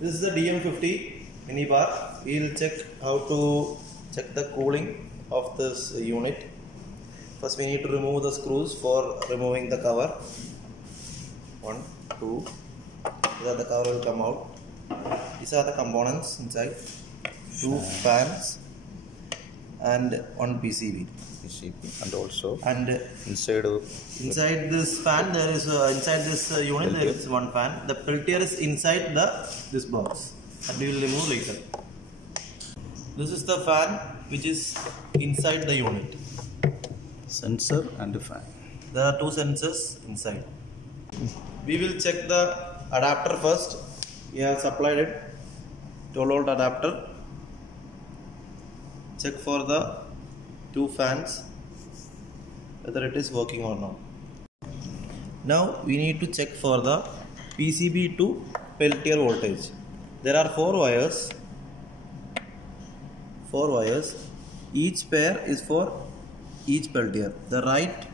This is the DM50 mini bar. We will check how to check the cooling of this unit. First we need to remove the screws for removing the cover. 1, 2. Here the cover will come out. These are the components inside. 2 fans and 1 PCB. And also inside this fan there is inside this unit there is 1 fan. The peltier is inside this box and we will remove later. This is the fan which is inside the unit. Sensor and fan. There are 2 sensors inside. We will check the adapter first. We have supplied it 12 volt adapter. Check for the 2 fans whether it is working or not. Now we need to check for the PCB to peltier voltage. There are 4 wires. 4 wires. Each pair is for each peltier. The right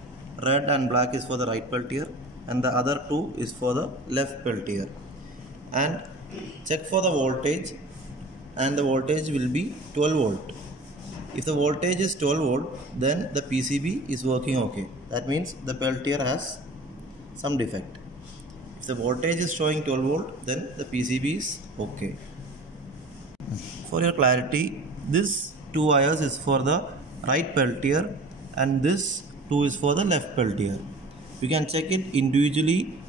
red and black is for the right peltier and the other 2 is for the left peltier. And check for the voltage, and the voltage will be 12 volt. If the voltage is 12 volt, then the PCB is working okay. That means the peltier has some defect. If the voltage is showing 12 volt, then the PCB is okay. For your clarity, this 2 wires is for the right peltier and this 2 is for the left peltier. You can check it individually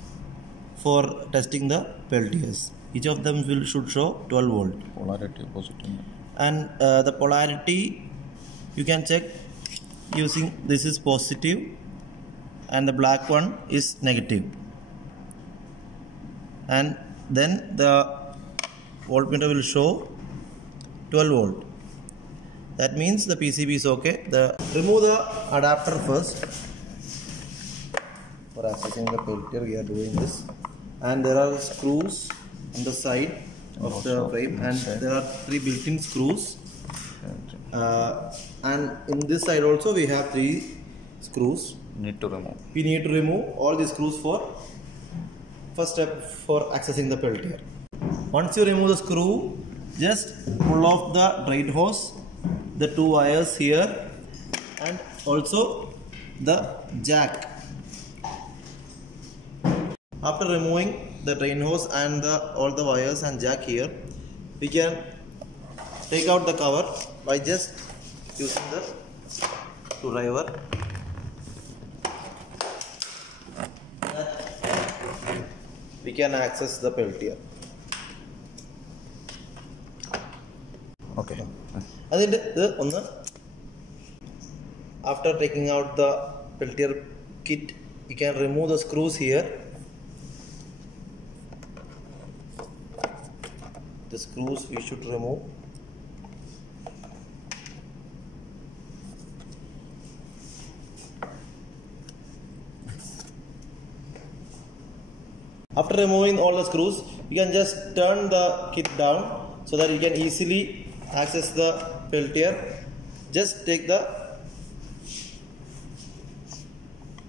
for testing the peltiers. Each of them should show 12 volt. Polarity positive. And the polarity you can check using this is positive and the black one is negative, and then the voltmeter will show 12 volt. That means the PCB is okay. Remove the adapter first. For accessing the peltier we are doing this, and there are screws on the side of the frame, and there are 3 built-in screws. And in this side also we have 3 screws. Need to remove. We need to remove all the screws for first step for accessing the peltier. Once you remove the screw, just pull off the drain hose, the 2 wires here, and also the jack. After removing the drain hose and all the wires and jack here, we can take out the cover by just using the screwdriver. We can access the peltier. Okay. After taking out the peltier kit, you can remove the screws here. The screws we should remove. After removing all the screws, you can just turn the kit down so that you can easily access the peltier. Just take the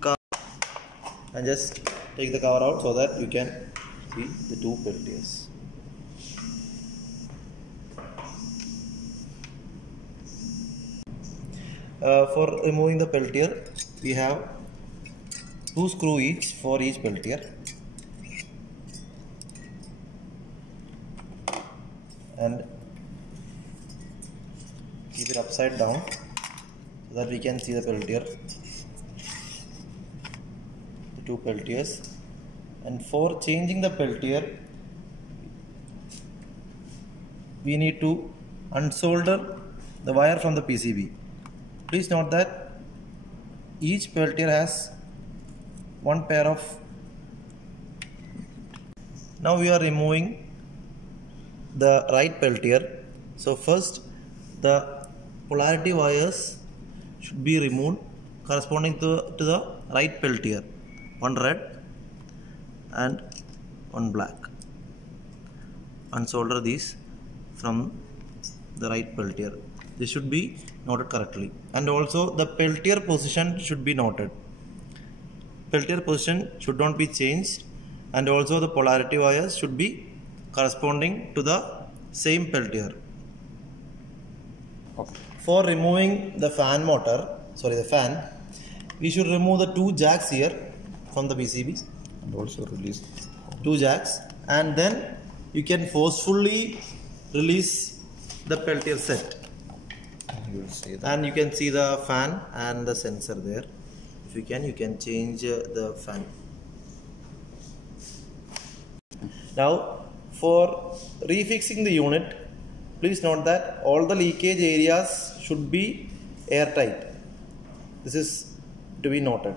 cover and just take the cover out so that you can see the 2 peltiers. For removing the peltier, we have 2 screws each for each peltier. And keep it upside down so that we can see the peltier, the 2 peltiers. And for changing the peltier, we need to unsolder the wire from the PCB. Please note that each peltier has 1 pair of. Now we are removing the right peltier. So first the polarity wires should be removed corresponding to the right peltier. 1 red and 1 black. Unsolder these from the right peltier. This should be noted correctly, and also the peltier position should be noted. Peltier position should not be changed, and also the polarity wires should be corresponding to the same peltier. Okay. For removing the fan, we should remove the 2 jacks here from the PCB. And also release. 2 jacks, and then you can forcefully release the peltier set. You will see that. And you can see the fan and the sensor there. If you can change the fan. Now, for refixing the unit, please note that all the leakage areas should be airtight. This is to be noted.